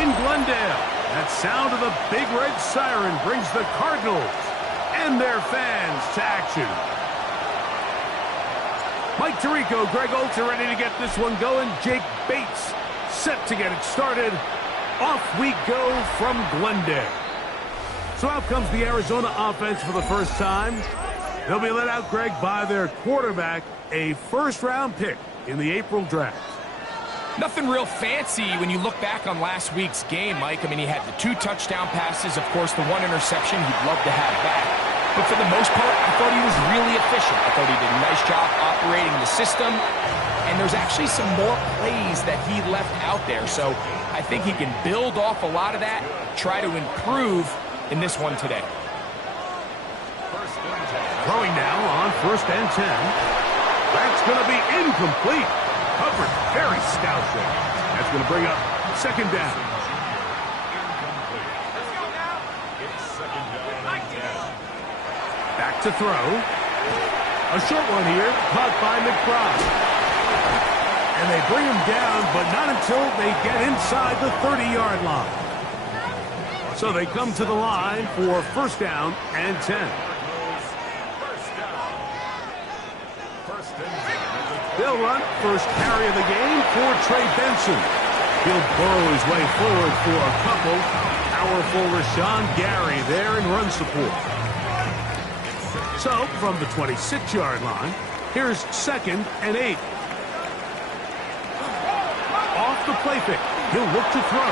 in Glendale. That sound of the big red siren brings the Cardinals and their fans to action. Mike Tirico, Greg Oltz are ready to get this one going. Jake Bates set to get it started. Off we go from Glendale. So out comes the Arizona offense for the first time. They'll be let out, Greg, by their quarterback, a first-round pick in the April draft. Nothing real fancy when you look back on last week's game, Mike. I mean, he had the 2 touchdown passes, of course, the 1 interception he'd love to have back. But for the most part, I thought he was really efficient. I thought he did a nice job operating the system. And there's actually some more plays that he left out there. So I think he can build off a lot of that, try to improve in this one today. Throwing now on 1st and 10. That's going to be incomplete. Covered very stoutly. That's going to bring up 2nd down. Back to throw. A short one here, caught by McBride. And they bring him down, but not until they get inside the 30-yard line. So they come to the line for 1st down and 10. They'll run first carry of the game for Trey Benson. He'll burrow his way forward for a couple. Powerful Rashawn Gary there in run support. So from the 26-yard line, here's 2nd and 8. Off the play pick, he'll look to throw.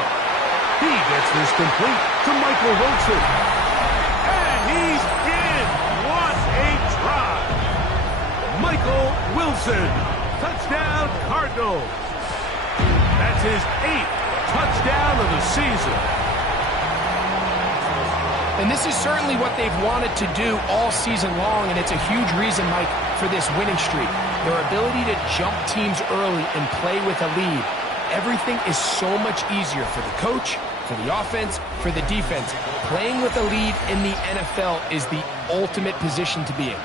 He gets this complete to Michael Wilson. And he's in. What a drive. Michael Wilson. Touchdown, Cardinals. That's his 8th touchdown of the season. And this is certainly what they've wanted to do all season long, and it's a huge reason, Mike, for this winning streak. Their ability to jump teams early and play with a lead. Everything is so much easier for the coach, for the offense, for the defense. Playing with a lead in the NFL is the ultimate position to be in.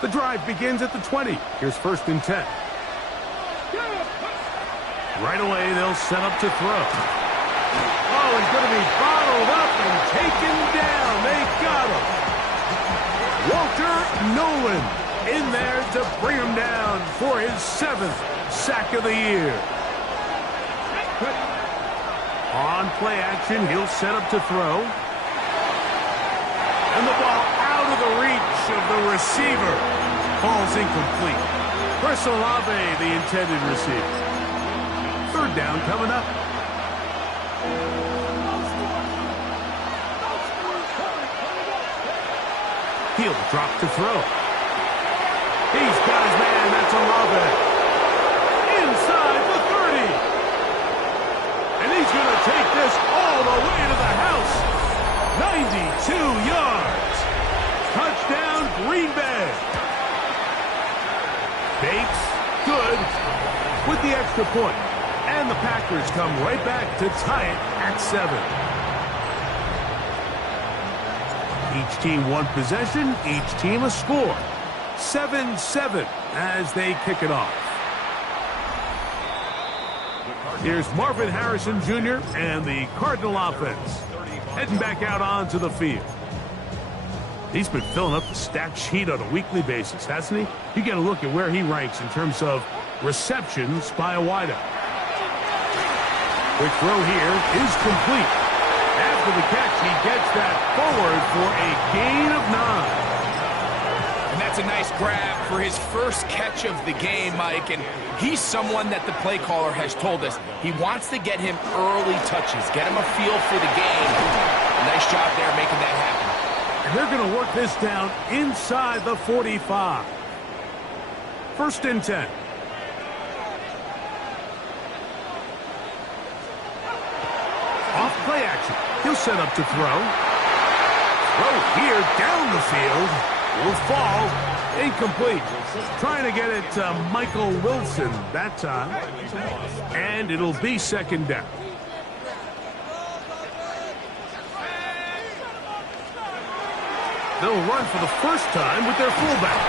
The drive begins at the 20. Here's 1st and 10. Right away, they'll set up to throw. Oh, he's going to be bottled up and taken down. They got him. Walter Nolan in there to bring him down for his 7th sack of the year. On play action, he'll set up to throw. And the ball out of the reach of the receiver. Falls incomplete. Chris Olave, the intended receiver. 3rd down coming up. He'll drop to throw. He's got his man. That's Olave. Inside the 30. And he's going to take this all the way to the house. 92 yards. Touchdown, Green Bay. Bates, good, with the extra point. And the Packers come right back to tie it at 7. Each team 1 possession, each team a score. 7-7 as they kick it off. Here's Marvin Harrison Jr. and the Cardinal offense heading back out onto the field. He's been filling up the stat sheet on a weekly basis, hasn't he? You get a look at where he ranks in terms of receptions by a wideout. Quick throw here is complete. After the catch, he gets that forward for a gain of 9. And that's a nice grab for his first catch of the game, Mike. And he's someone that the play caller has told us he wants to get him early touches, get him a feel for the game. Nice job there making that happen. And they're going to work this down inside the 45. 1st and 10. Off play action. He'll set up to throw. Throw here down the field. Will fall. Incomplete. Trying to get it to Michael Wilson that time. And it'll be 2nd down. They'll run for the first time with their fullback.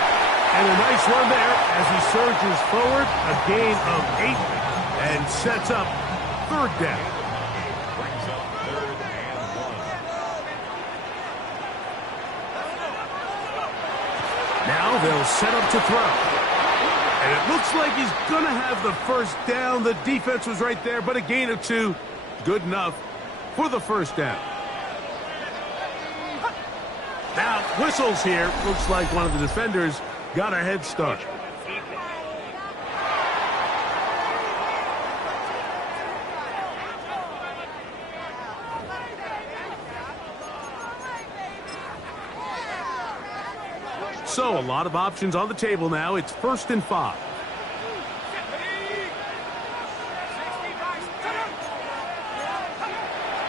And a nice Nice run there as he surges forward, a gain of 8, and sets up third down. Now they'll set up to throw. And it looks like he's going to have the first down. The defense was right there, but a gain of 2. Good enough for the first down. Now, whistles here. Looks like one of the defenders got a head start. So, a lot of options on the table now. It's 1st and 5.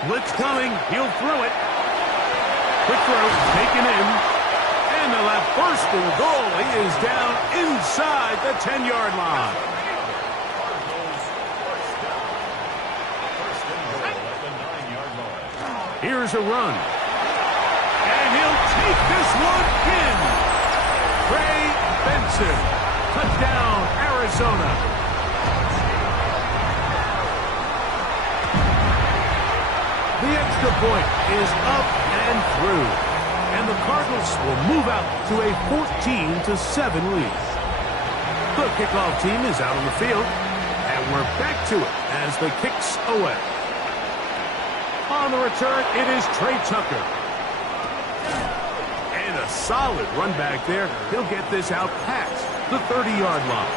Blitz coming. He'll throw it. Quick throw, taken in. And they'll have 1st and goal. He is down inside the 10-yard line. Here's a run. And he'll take this one in. Trey Benson. Touchdown, Arizona. The extra point is up and through. And the Cardinals will move out to a 14-7 lead. The kickoff team is out on the field. And we're back to it as the kick's away. On the return, it is Trey Tucker. And a solid run back there. He'll get this out past the 30-yard line.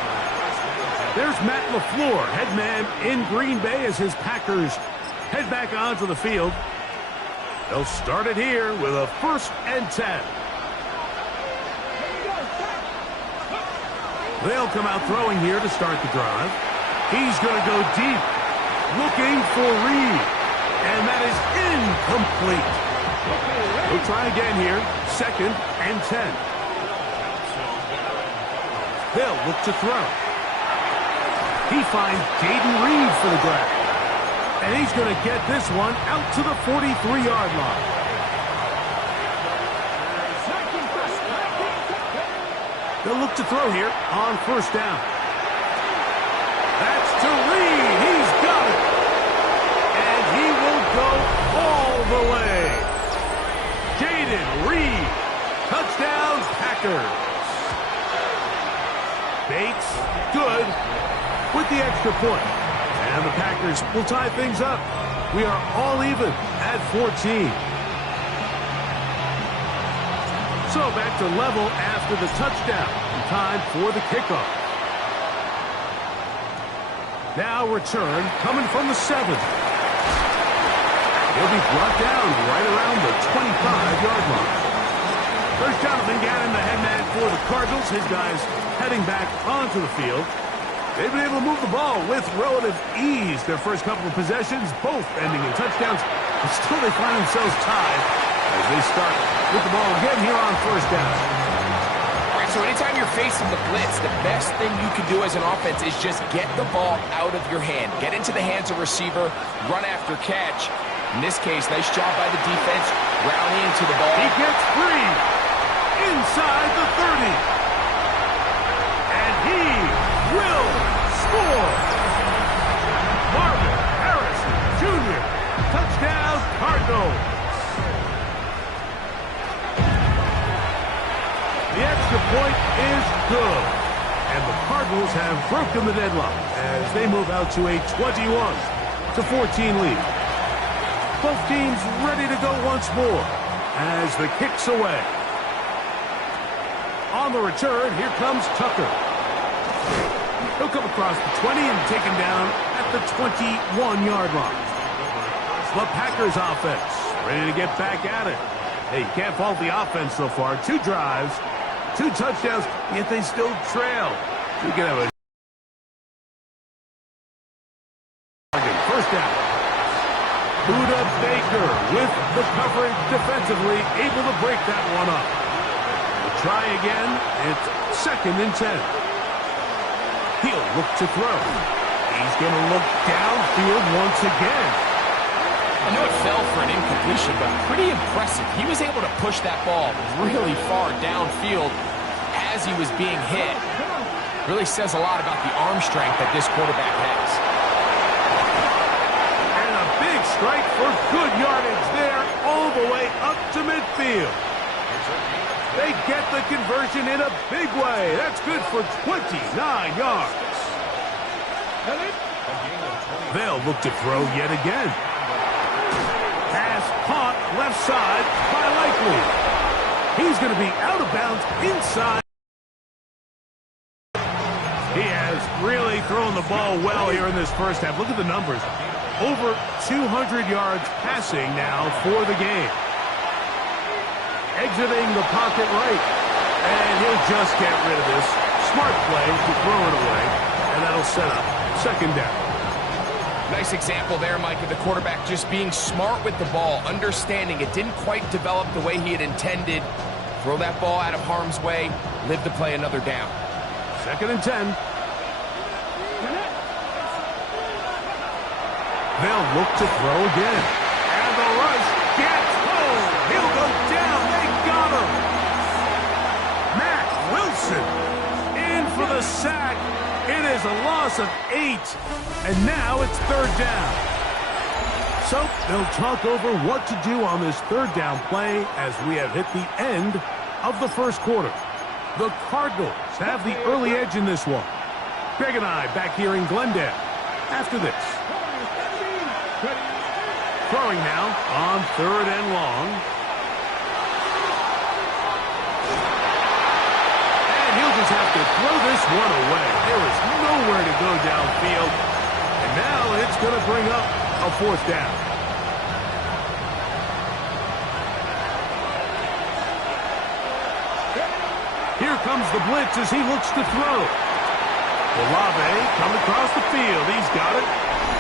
There's Matt LaFleur, head man in Green Bay as his Packers head back onto the field. They'll start it here with a 1st and 10. They'll come out throwing here to start the drive. He's going to go deep, looking for Reed. And that is incomplete. We'll try again here. 2nd and 10. They'll look to throw. He finds Jaden Reed for the grab. And he's going to get this one out to the 43-yard line. They'll look to throw here on 1st down. That's to Reed. He's got it. And he will go all the way. Jaden Reed. Touchdown, Packers. Bates, good, with the extra point. And the Packers will tie things up. We are all even at 14. So back to level after the touchdown. Time for the kickoff. Now return coming from the 7. He'll be brought down right around the 25-yard line. There's Jonathan Gannon, the head man for the Cardinals. His guys heading back onto the field. They've been able to move the ball with relative ease their first couple of possessions, both ending in touchdowns, but still they find themselves tied as they start with the ball again here on 1st down. All right, so anytime you're facing the blitz, the best thing you can do as an offense is just get the ball out of your hand. Get into the hands of receiver, run after catch. In this case, nice job by the defense, rallying to the ball. He gets free inside the 30. And he will score. Marvin Harrison Jr. Touchdown, Cardinals. The extra point is good. And the Cardinals have broken the deadlock as they move out to a 21-14 lead. Both teams ready to go once more as the kick's away. On the return, here comes Tucker. He'll come across the 20 and taken down at the 21-yard line. The Packers offense ready to get back at it. Hey, you can't fault the offense so far. 2 drives, 2 touchdowns, yet they still trail. We can have a 1st down. Buda Baker with the coverage defensively, able to break that one up. We'll try again. It's 2nd and 10. He'll look to throw. He's going to look downfield once again. I know it fell for an incompletion, but pretty impressive. He was able to push that ball really far downfield as as he was being hit. Really says a lot about the arm strength that this quarterback has. And a big strike for good yardage there all the way up to midfield. They get the conversion in a big way. That's good for 29 yards. They'll look to throw yet again. Pass caught left side by Likely. He's going to be out of bounds inside. He has really thrown the ball well here in this first half. Look at the numbers. Over 200 yards passing now for the game. Exiting the pocket right. And he'll just get rid of this. Smart play to throw it away. And that'll set up second down. Nice example there, Mike, of the quarterback just being smart with the ball, understanding it didn't quite develop the way he had intended. Throw that ball out of harm's way, live to play another down. Second and 10. They'll look to throw again. And the rush gets home. He'll go down. They got him. Matt Wilson in for the sack. It is a loss of 8. And now it's third down. So they'll talk over what to do on this third down play as we have hit the end of the first quarter. The Cardinals have the early edge in this one. Greg and I back here in Glendale after this. Throwing now on third and long. And he'll just have to throw this one away. There is nowhere to go downfield. And now it's going to bring up a fourth down. Here comes the blitz as he looks to throw. Olave coming across the field. He's got it.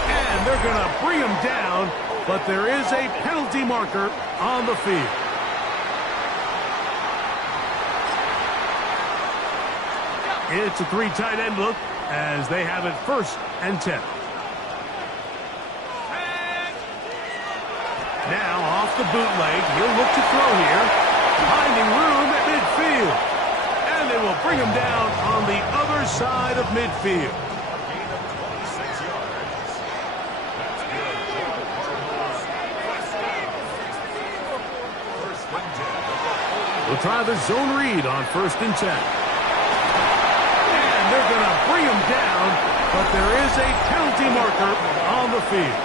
And they're going to bring him down, but there is a penalty marker on the field. It's a 3 tight end look as they have it first and 10. Now off the bootleg, he'll look to throw here, finding room at midfield. And they will bring him down on the other side of midfield. We'll try the zone read on first and 10. And they're going to bring him down, but there is a penalty marker on the field.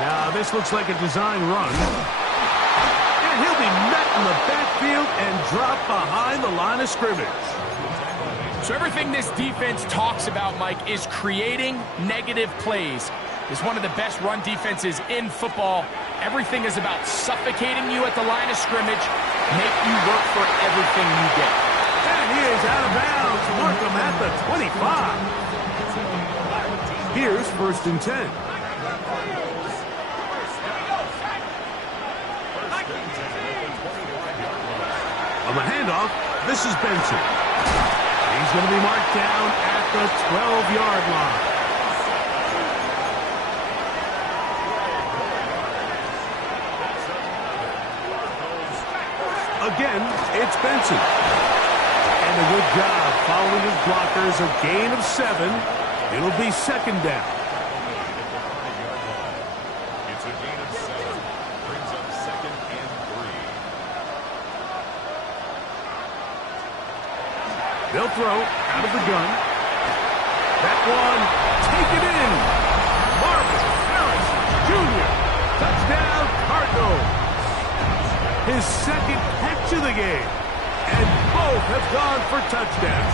Now, this looks like a design run. And he'll be met in the backfield and dropped behind the line of scrimmage. So everything this defense talks about, Mike, is creating negative plays. It's one of the best run defenses in football. Everything is about suffocating you at the line of scrimmage, make you work for everything you get. And he is out of bounds. Mark him at the 25. Here's first and 10. On the handoff, this is Benson. He's going to be marked down at the 12-yard line. Again, it's Benson. And a good job following his blockers, a gain of 7. It'll be second down. It's a gain of 7. Brings up second and 3. They'll throw out of the gun. That one, take it in. Marvin Harris Jr. Touchdown, Cardinals. His second catch of the game. And both have gone for touchdowns.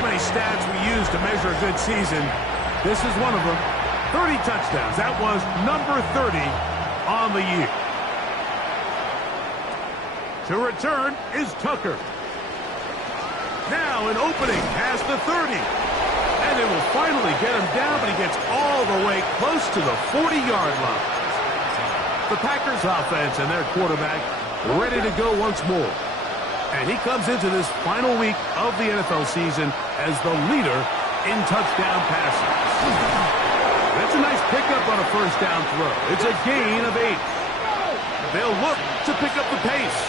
How many stats we use to measure a good season? This is one of them. 30 touchdowns. That was number 30 on the year. To return is Tucker. Now an opening past the 30. And it will finally get him down, but he gets all the way close to the 40-yard line. The Packers offense and their quarterback ready to go once more. And he comes into this final week of the NFL season as the leader in touchdown passes. That's a nice pickup on a first down throw. It's a gain of 8. They'll look to pick up the pace.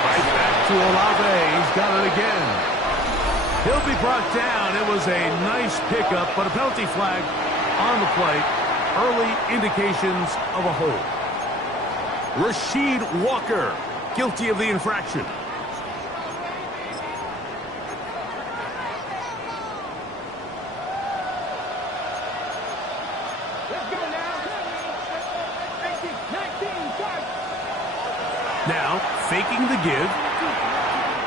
Right back to Olave. He's got it again. He'll be brought down. It was a nice pickup, but a penalty flag on the play. Early indications of a hold. Rasheed Walker, guilty of the infraction. Now, faking the give.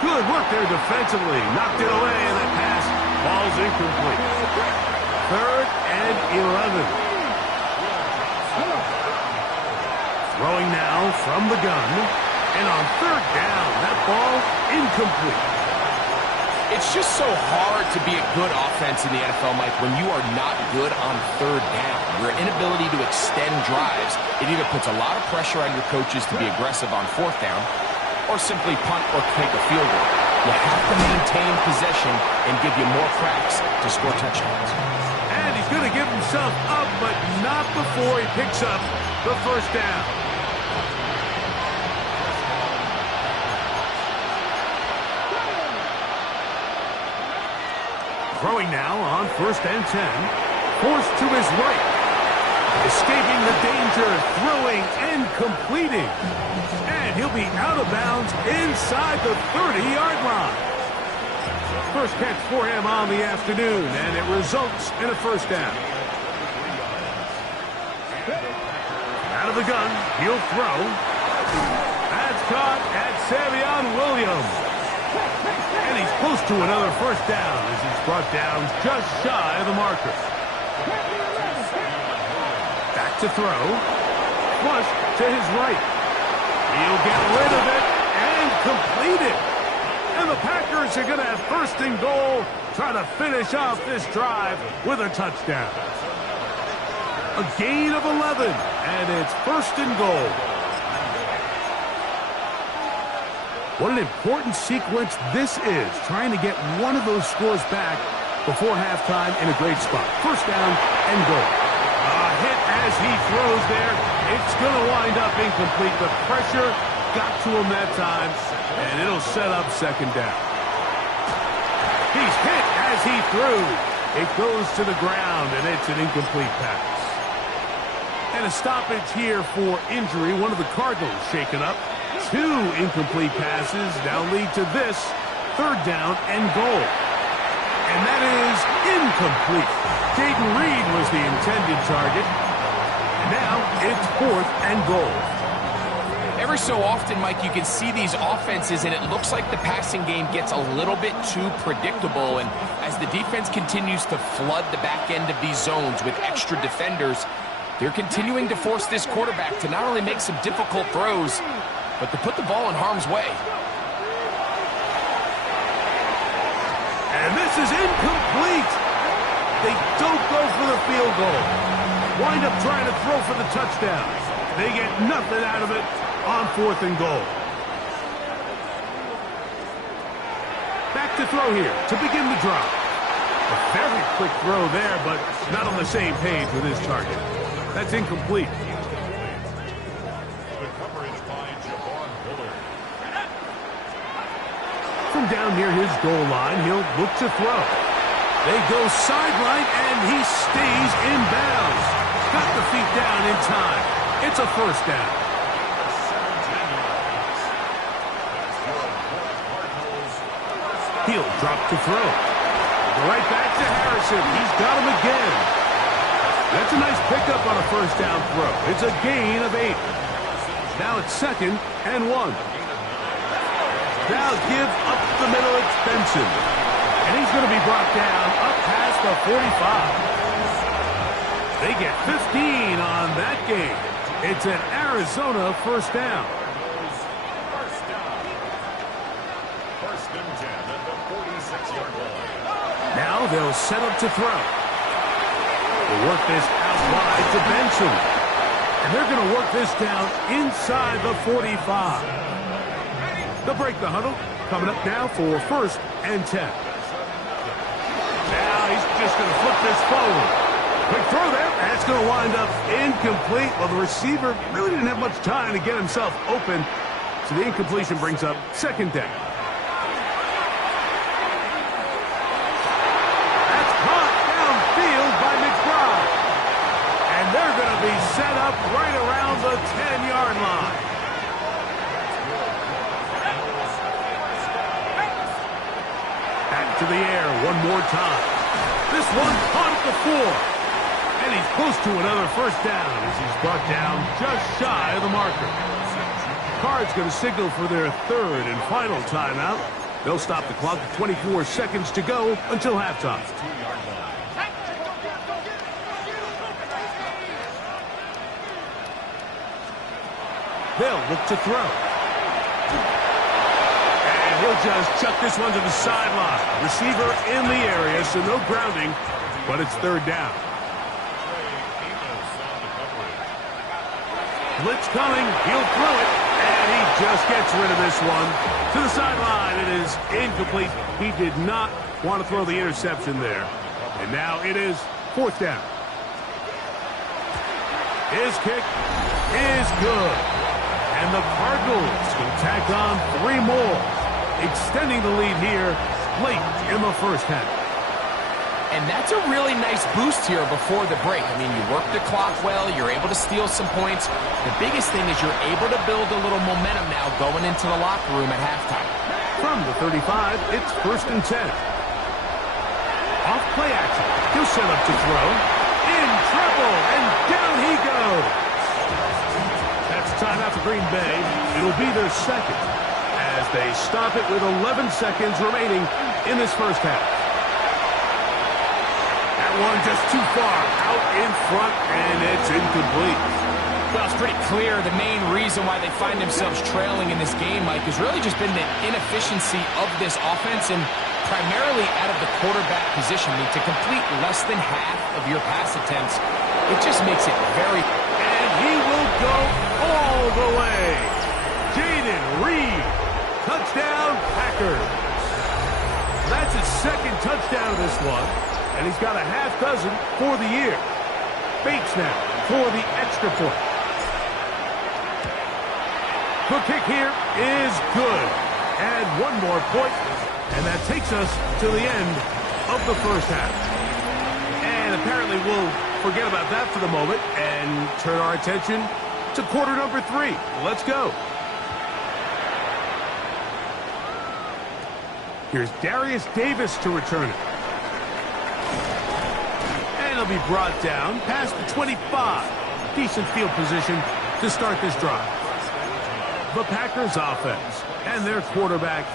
Good work there defensively. Knocked it away, and that pass falls incomplete. 3rd and 11. Throwing now from the gun. And on 3rd down, that ball incomplete. It's just so hard to be a good offense in the NFL, Mike, when you are not good on 3rd down. Your inability to extend drives, it either puts a lot of pressure on your coaches to be aggressive on 4th down or simply punt or take a field goal. You have to maintain possession and give you more cracks to score touchdowns. And he's going to give himself up, but not before he picks up the 1st down. Throwing now on 1st and 10. Forced to his right. Escaping the danger, throwing and completing. And he'll be out of bounds inside the 30-yard line. First catch for him on the afternoon, and it results in a 1st down. Out of the gun, he'll throw. That's caught at Savion Williams. And he's close to another 1st down as he's brought down just shy of the marker. Back to throw. Flush to his right. He'll get rid of it and complete it. And the Packers are going to have 1st and goal, trying to finish off this drive with a touchdown. A gain of 11, and it's 1st and goal. What an important sequence this is, trying to get one of those scores back before halftime in a great spot. 1st down and goal. A hit as he throws there. It's going to wind up incomplete. The pressure got to him that time, and it'll set up 2nd down. He's hit as he threw. It goes to the ground, and it's an incomplete pass. And a stoppage here for injury. One of the Cardinals shaken up. 2 incomplete passes now lead to this 3rd down and goal. And that is incomplete. Jaden Reed was the intended target. And now it's 4th and goal. Every so often, Mike, you can see these offenses, and it looks like the passing game gets a little bit too predictable. And as the defense continues to flood the back end of these zones with extra defenders, they're continuing to force this quarterback to not only make some difficult throws, but to put the ball in harm's way. And this is incomplete. They don't go for the field goal. Wind up trying to throw for the touchdown. They get nothing out of it on 4th and goal. Back to throw here to begin the drive. A very quick throw there, but not on the same page with his target. That's incomplete. From down near his goal line, he'll look to throw. They go sideline, and he stays in bounds. Got the feet down in time. It's a 1st down. He'll drop to throw. Right back to Harrison. He's got him again. That's a nice pickup on a 1st down throw. It's a gain of 8. Now it's 2nd and 1. Now give up the middle, it's Benson. And he's going to be brought down up past the 45. They get 15 on that game. It's an Arizona 1st down. 1st and 10 at the 46-yard line. Now they'll set up to throw. They work this out wide to Benson. And they're going to work this down inside the 45. They'll break the huddle. Coming up now for 1st and 10. Now he's just going to flip this forward. Quick throw there. That's going to wind up incomplete. Well, the receiver really didn't have much time to get himself open. So the incompletion brings up 2nd down. That's caught downfield by McBride. And they're going to be set up right around the 10-yard line. Back to the air one more time. This one caught at the 4. And he's close to another 1st down as he's brought down just shy of the marker. Card's going to signal for their 3rd and final timeout. They'll stop the clock with 24 seconds to go until halftime. They'll look to throw. And he'll just chuck this one to the sideline. Receiver in the area, so no grounding, but it's 3rd down. Blitz coming, he'll throw it, and he just gets rid of this one. To the sideline, it is incomplete. He did not want to throw the interception there. And now it is 4th down. His kick is good. And the Cardinals can tack on 3 more, extending the lead here late in the 1st half. And that's a really nice boost here before the break. I mean, you work the clock well. You're able to steal some points. The biggest thing is you're able to build a little momentum now going into the locker room at halftime. From the 35, it's 1st and 10. Off play action. He'll set up to throw. In trouble, and down he goes. That's timeout for Green Bay. It'll be their 2nd as they stop it with 11 seconds remaining in this 1st half. One just too far out in front, and it's incomplete. Well, it's pretty clear the main reason why they find themselves trailing in this game, Mike, has really just been the inefficiency of this offense and primarily out of the quarterback position. I mean, to complete less than half of your pass attempts, it just makes it very... And he will go all the way. Jaden Reed, touchdown Packers. That's his 2nd touchdown of this one. And he's got a half dozen for the year. Bates now for the extra point. The kick here is good. And 1 more point, and that takes us to the end of the 1st half. And apparently we'll forget about that for the moment and turn our attention to quarter number 3. Let's go. Here's Darius Davis to return it. He'll be brought down past the 25. Decent field position to start this drive. The Packers offense and their quarterback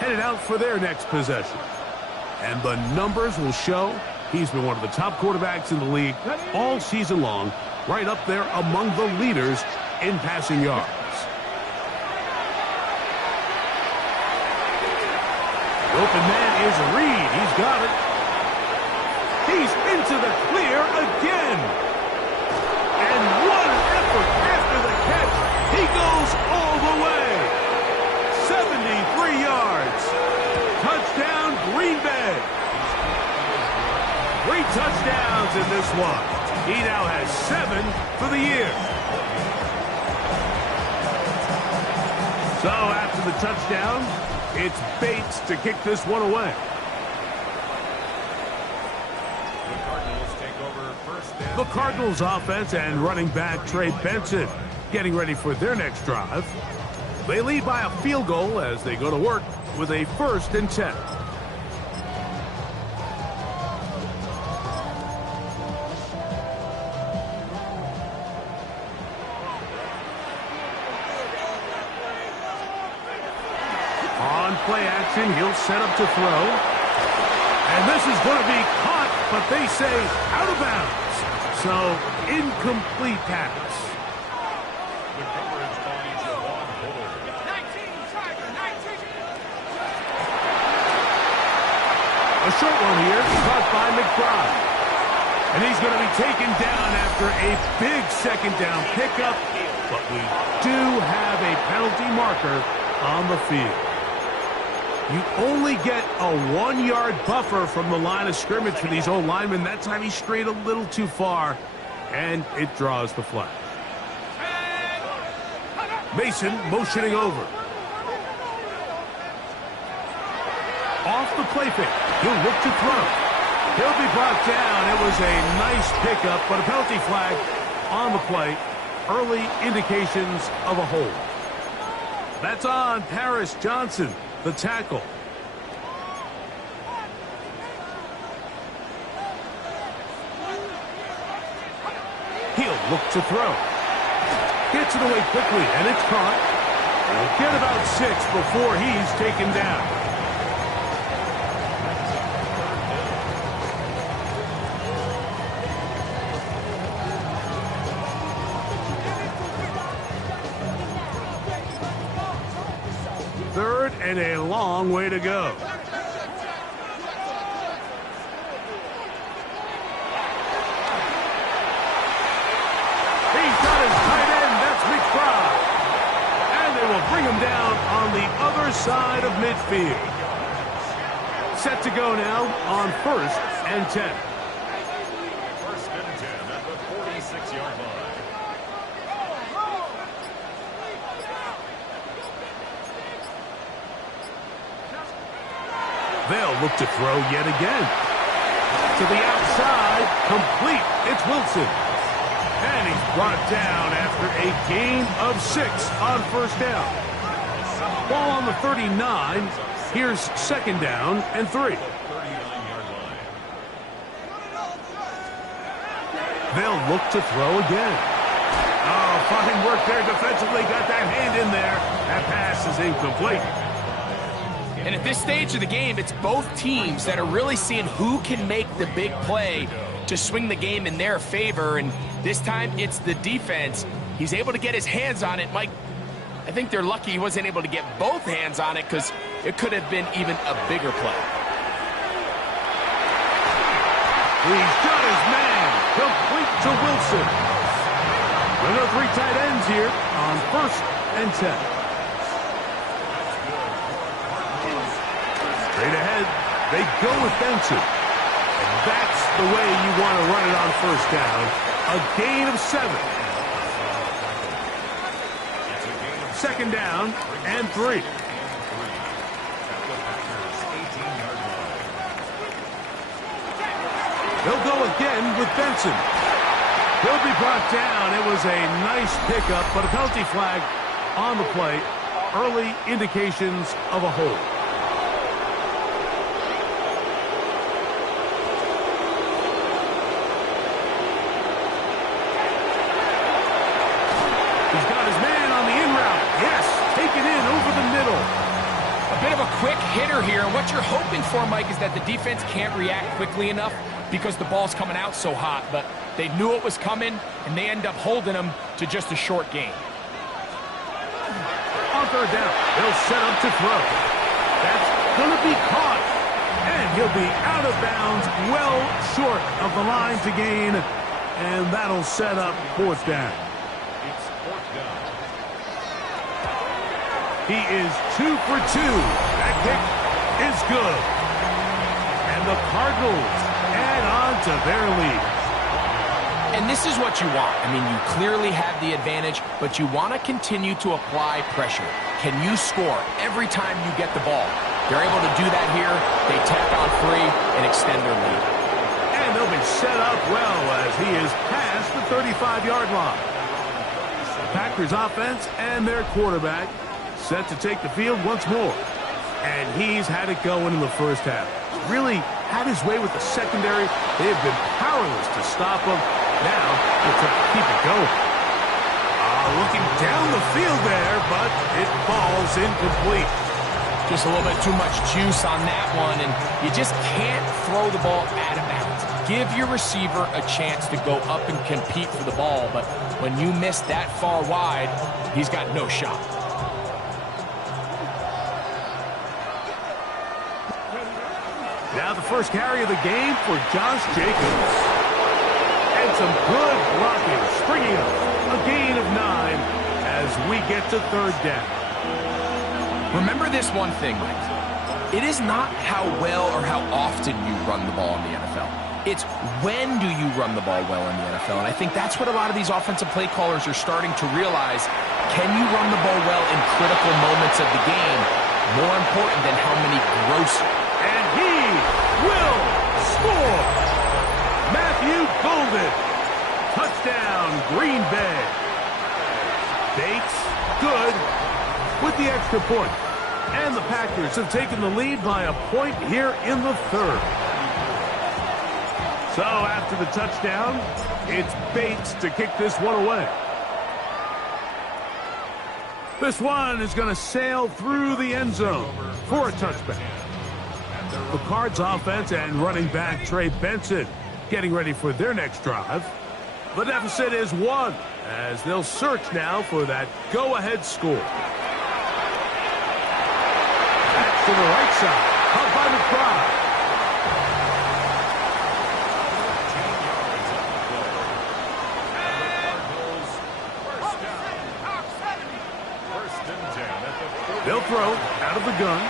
headed out for their next possession. And the numbers will show he's been one of the top quarterbacks in the league all season long, right up there among the leaders in passing yards. The open man is Reed. He's got it. He's into the clear again. And what an effort after the catch. He goes all the way. 73 yards. Touchdown, Green Bay. 3 touchdowns in this one. He now has 7 for the year. So after the touchdown, it's Bates to kick this one away. The Cardinals offense and running back Trey Benson getting ready for their next drive. They lead by a field goal as they go to work with a 1st and 10. On play action, he'll set up to throw. And this is going to be caught, but they say out of bounds. So, incomplete pass. The coverage on Javon Bullard. 19, Tiger, 19. A short one here, caught by McBride. And he's going to be taken down after a big second down pickup. But we do have a penalty marker on the field. You only get a 1-yard buffer from the line of scrimmage for these old linemen. That time he strayed a little too far, and it draws the flag. Mason motioning over. Off the play fake. He'll look to throw. He'll be brought down. It was a nice pickup, but a penalty flag on the play. Early indications of a hold. That's on Paris Johnson, the tackle. He'll look to throw. Gets it away quickly, and it's caught. He'll get about 6 before he's taken down. Third and a long way to go. He's got his tight end. That's McBride. And they will bring him down on the other side of midfield. Set to go now on 1st and 10. 1st and 10 at the 46-yard line. They'll look to throw yet again. To the outside, complete. It's Wilson. And he's brought down after a gain of 6 on 1st down. Ball on the 39. Here's 2nd down and 3. 39-yard line. They'll look to throw again. Oh, fine work there defensively. Got that hand in there. That pass is incomplete. And at this stage of the game, it's both teams that are really seeing who can make the big play to swing the game in their favor. And this time, it's the defense. He's able to get his hands on it. Mike, I think they're lucky he wasn't able to get both hands on it because it could have been even a bigger play. He's got his man. Complete to Wilson. Another 3 tight ends here on 1st and 10. Straight ahead, they go with Benson. And that's the way you want to run it on 1st down. A gain of 7. 2nd down and 3. They'll go again with Benson. He'll be brought down. It was a nice pickup, but a penalty flag on the play. Early indications of a hold. He's got his man on the in route. Yes, take it in over the middle. A bit of a quick hitter here. And what you're hoping for, Mike, is that the defense can't react quickly enough because the ball's coming out so hot. But they knew it was coming, and they end up holding them to just a short gain. On 3rd down, they'll set up to throw. That's going to be caught. And he'll be out of bounds, well short of the line to gain. And that'll set up 4th down. It's 4th down. He is 2 for 2. That kick is good. And the Cardinals add on to their lead. And this is what you want. I mean, you clearly have the advantage, but you want to continue to apply pressure. Can you score every time you get the ball? They're able to do that here. They tack on 3 and extend their lead. And they'll be set up well as he is past the 35-yard line. The Packers offense and their quarterback set to take the field once more. And he's had it going in the 1st half. Really had his way with the secondary. They have been powerless to stop him. Now, it's up to keep it going. Looking down the field there, but it falls incomplete. Just a little bit too much juice on that one, and you just can't throw the ball out of bounds. Give your receiver a chance to go up and compete for the ball, but when you miss that far wide, he's got no shot. Now the first carry of the game for Josh Jacobs. And some good blocking, springing up a gain of 9 as we get to third down. Remember this one thing, Mike. It is not how well or how often you run the ball in the NFL. It's when do you run the ball well in the NFL. And I think that's what a lot of these offensive play callers are starting to realize. Can you run the ball well in critical moments of the game? More important than how many gross. And he will score. Matthew Golden. Touchdown, Green Bay. Bates, good, with the extra point. And the Packers have taken the lead by a point here in the third. So after the touchdown, it's Bates to kick this one away. This one is going to sail through the end zone for a touchback. The Cards offense and running back Trey Benson getting ready for their next drive. The deficit is 1 as they'll search now for that go-ahead score. Back to the right side. Caught by McBride. They'll throw out of the gun,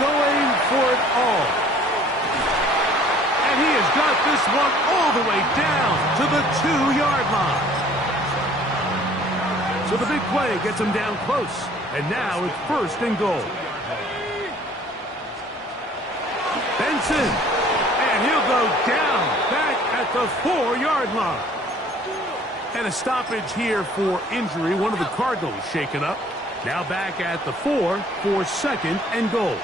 going for it all. And he has got this one all the way down to the 2-yard line. So the big play gets him down close. And now it's first and goal. Benson. And he'll go down back at the 4-yard line. And a stoppage here for injury. One of the Cardinals shaken up. Now back at the 4 for second and goal.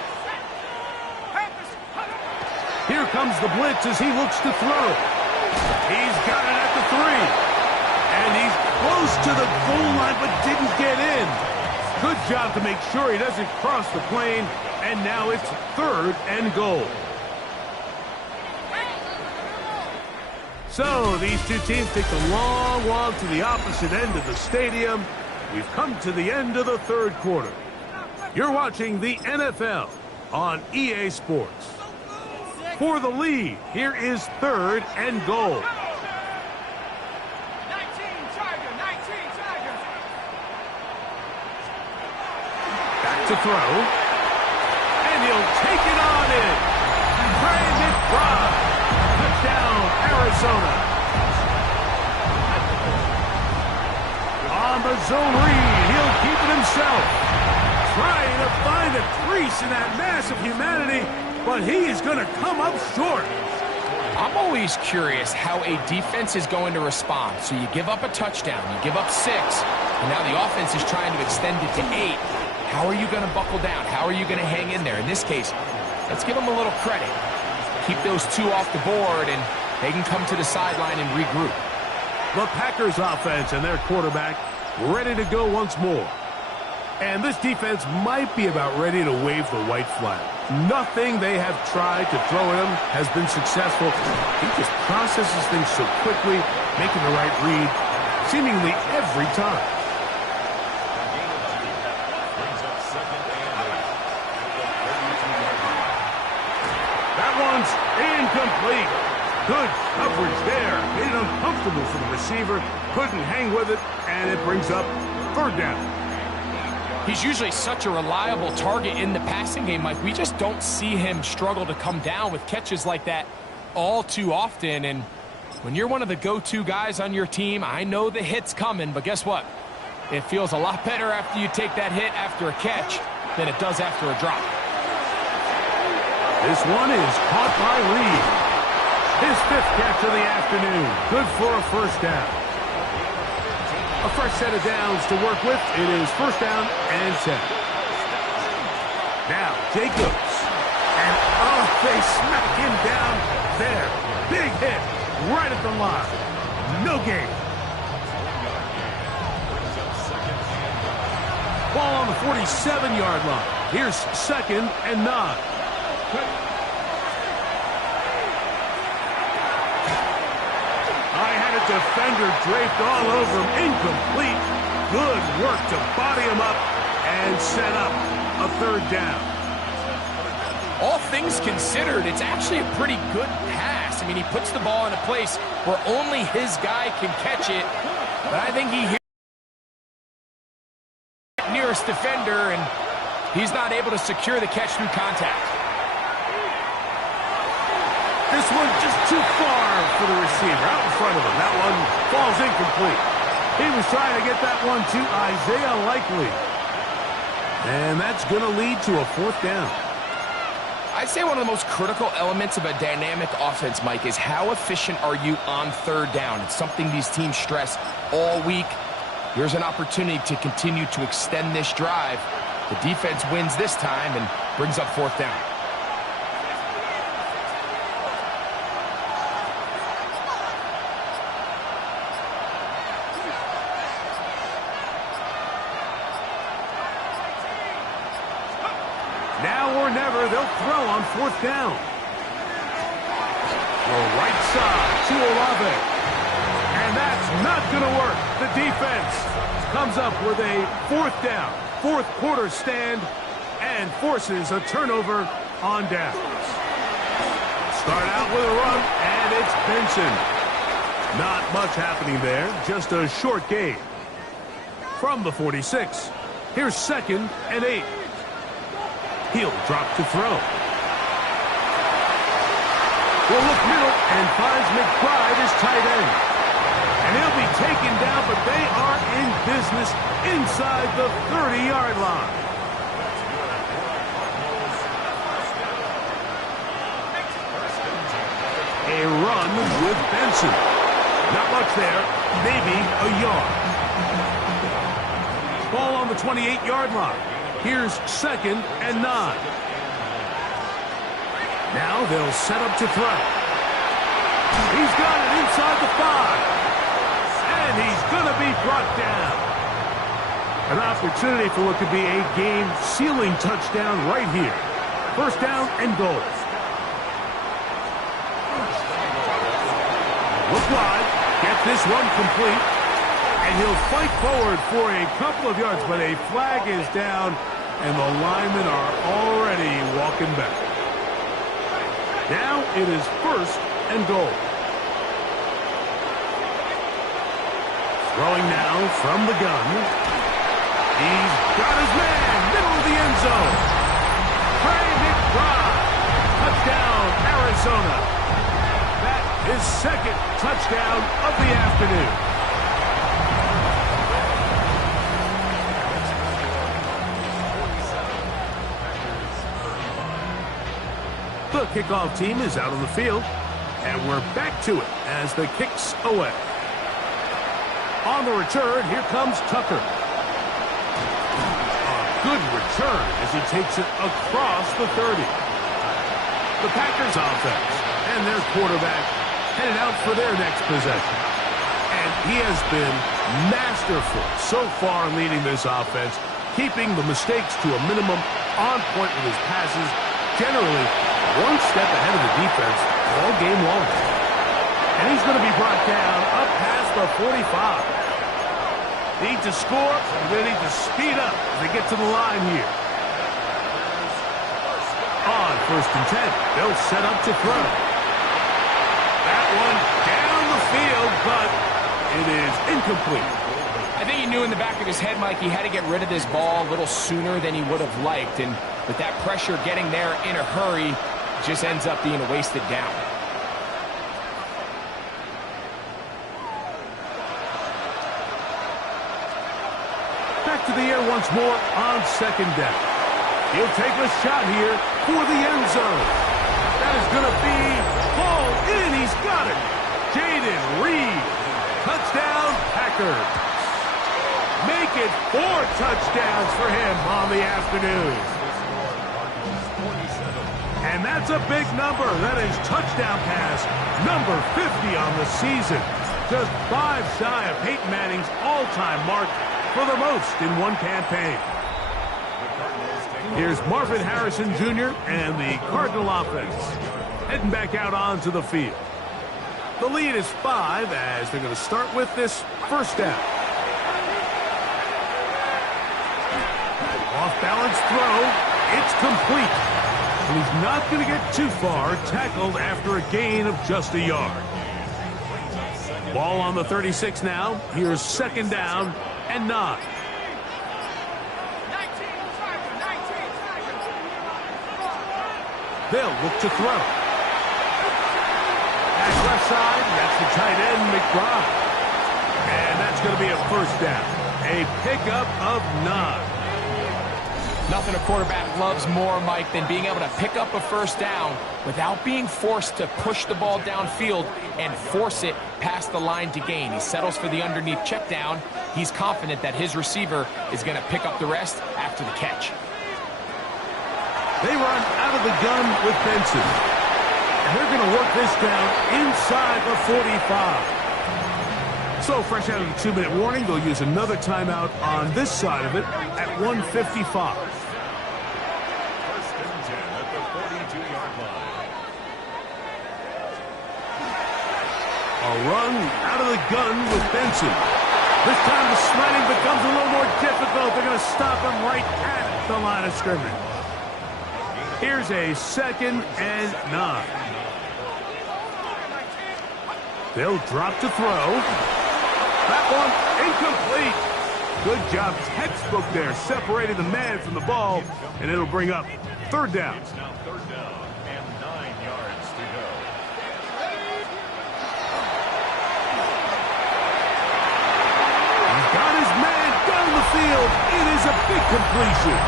Here comes the blitz as he looks to throw. He's got it at the 3. And he's close to the goal line but didn't get in. Good job to make sure he doesn't cross the plane. And now it's third and goal. So these two teams take the long walk to the opposite end of the stadium. We've come to the end of the third quarter. You're watching the NFL on EA Sports. For the lead, here is third and goal. 19 Tigers, 19 Tigers. Back to throw. And he'll take it on in. Brandon Fry. Touchdown, Arizona. On the zone read, he'll keep it himself. Trying to find a crease in that mass of humanity, but he is going to come up short. I'm always curious how a defense is going to respond. So you give up a touchdown, you give up 6, and now the offense is trying to extend it to 8. How are you going to buckle down? How are you going to hang in there? In this case, let's give them a little credit. Keep those 2 off the board, and they can come to the sideline and regroup. The Packers offense and their quarterback ready to go once more. And this defense might be about ready to wave the white flag. Nothing they have tried to throw at him has been successful. He just processes things so quickly, making the right read, seemingly every time. That one's incomplete. Good coverage there. Made it uncomfortable for the receiver. Couldn't hang with it, and it brings up third down. He's usually such a reliable target in the passing game, Mike. We just don't see him struggle to come down with catches like that all too often. And when you're one of the go-to guys on your team, I know the hit's coming, but guess what? It feels a lot better after you take that hit after a catch than it does after a drop. This one is caught by Reed. His 5th catch of the afternoon. Good for a first down. A fresh set of downs to work with. It is first down and 10. Now, Jacobs. And, oh, they smack him down there. Big hit right at the line. No gain. Ball on the 47-yard line. Here's second and 9. Defender draped all over him. Incomplete. Good work to body him up and set up a third down. All things considered, it's actually a pretty good pass. I mean, he puts the ball in a place where only his guy can catch it. But I think he hit the nearest defender, and he's not able to secure the catch through contact. This one just too far for the receiver, out in front of him. That one falls incomplete. He was trying to get that one to Isaiah Likely. And that's going to lead to a 4th down. I'd say one of the most critical elements of a dynamic offense, Mike, is how efficient are you on 3rd down. It's something these teams stress all week. Here's an opportunity to continue to extend this drive. The defense wins this time and brings up 4th down. Now or never, they'll throw on 4th down. The right side to Olave. And that's not going to work. The defense comes up with a 4th down, 4th quarter stand, and forces a turnover on downs. Start out with a run, and it's Benson. Not much happening there, just a short gain. From the 46, here's 2nd and 8. He'll drop to throw. Will look middle and finds McBride as tight end. And he'll be taken down, but they are in business inside the 30-yard line. A run with Benson. Not much there, maybe a yard. Ball on the 28-yard line. Here's 2nd and 9. Now they'll set up to throw. He's got it inside the 5. And he's going to be brought down. An opportunity for what could be a game-sealing touchdown right here. 1st down and goal. Look wide. Get this one complete. And he'll fight forward for a couple of yards, but a flag is down, and the linemen are already walking back. Now it is 1st and goal. Throwing now from the gun. He's got his man, middle of the end zone. Trey McBride. Touchdown, Arizona. That is 2nd touchdown of the afternoon. The kickoff team is out on the field, and we're back to it as the kick's away. On the return, here comes Tucker. A good return as he takes it across the 30. The Packers offense and their quarterback headed out for their next possession. And he has been masterful so far leading this offense, keeping the mistakes to a minimum, on point with his passes, generally one step ahead of the defense all game long. And he's going to be brought down up past the 45. Need to score, and they need to speed up as they get to the line here. On 1st and 10, they'll set up to throw. That one down the field, but it is incomplete. I think he knew in the back of his head, Mike, he had to get rid of this ball a little sooner than he would have liked. And with that pressure getting there in a hurry, it just ends up being a wasted down. Back to the air once more on 2nd down. He'll take a shot here for the end zone. That is going to be hauled in. He's got it. Jaden Reed. Touchdown, Packers. Make it 4 touchdowns for him on the afternoon. And that's a big number. That is touchdown pass number 50 on the season. Just 5 shy of Peyton Manning's all-time mark for the most in one campaign. Here's Marvin Harrison Jr. and the Cardinal offense heading back out onto the field. The lead is 5 as they're going to start with this 1st down. Off-balance throw. It's complete. And he's not going to get too far, tackled after a gain of just a yard. Ball on the 36 now. Here's second down and 9. They'll look to throw. At left side, that's the tight end, McBride. And that's going to be a first down. A pickup of 9. Nothing a quarterback loves more, Mike, than being able to pick up a first down without being forced to push the ball downfield and force it past the line to gain. He settles for the underneath check down. He's confident that his receiver is going to pick up the rest after the catch. They run out of the gun with Benson. And they're going to work this down inside the 45. So, fresh out of the 2-minute warning, they'll use another timeout on this side of it at 1:55. First and 10 at the 42-yard line. A run out of the gun with Benson. This time the sliding becomes a little more difficult. They're going to stop him right at the line of scrimmage. Here's a second and 9. They'll drop to throw. That one incomplete. Good job, textbook there, separating the man from the ball, and it'll bring up third down. It's now third down and 9 yards to go. He's got his man down the field. It is a big completion.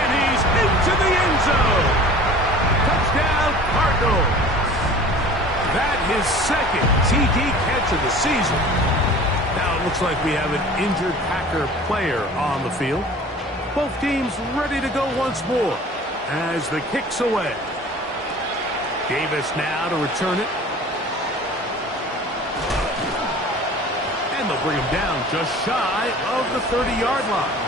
And he's into the end zone. Touchdown, Cardinals. That his second TD catch of the season. Now it looks like we have an injured Packer player on the field. Both teams ready to go once more as the kick's away. Davis now to return it. And they'll bring him down just shy of the 30-yard line.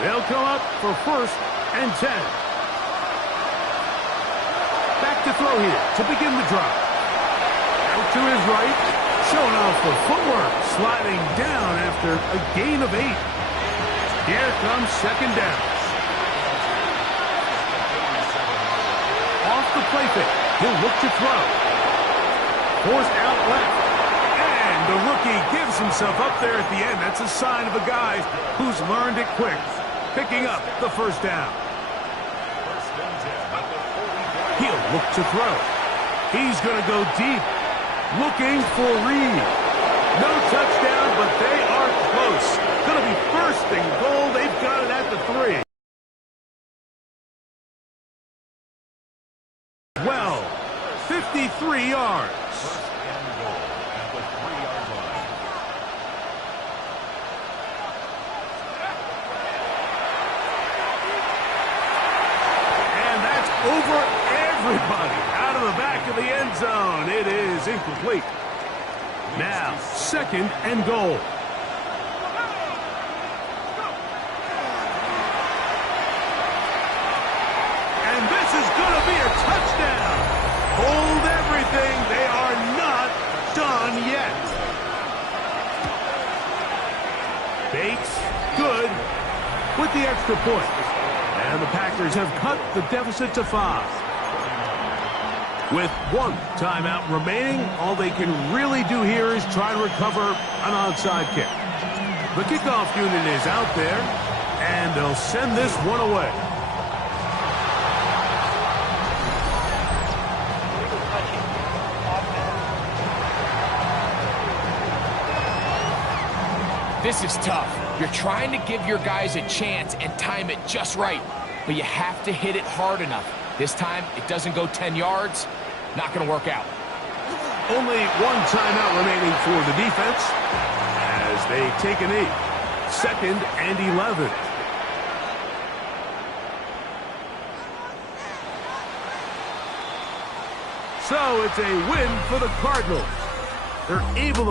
They'll come up for first and 10. Back to throw here to begin the drive. Out to his right, showing off the footwork, sliding down after a gain of 8. Here comes second down. Off the play fake, he'll look to throw. Forced out left. And the rookie gives himself up there at the end. That's a sign of a guy who's learned it quick. Picking up the first down. He'll look to throw. He's going to go deep. Looking for Reed. No touchdown, but they are close. Going to be first and goal. They've got it at the 3. Well, 53 yards. First and goal at the 3-yard line. And that's over everybody out of the back of the end zone. It is incomplete. Now, second and goal. And this is going to be a touchdown. Hold everything. They are not done yet. Bates, good, with the extra point. And the Packers have cut the deficit to 5. With one timeout remaining, all they can really do here is try to recover an onside kick. The kickoff unit is out there, and they'll send this one away. This is tough. You're trying to give your guys a chance and time it just right, but you have to hit it hard enough. This time, it doesn't go 10 yards. Not going to work out. Only one timeout remaining for the defense as they take a knee. Second and 11. So it's a win for the Cardinals. They're able to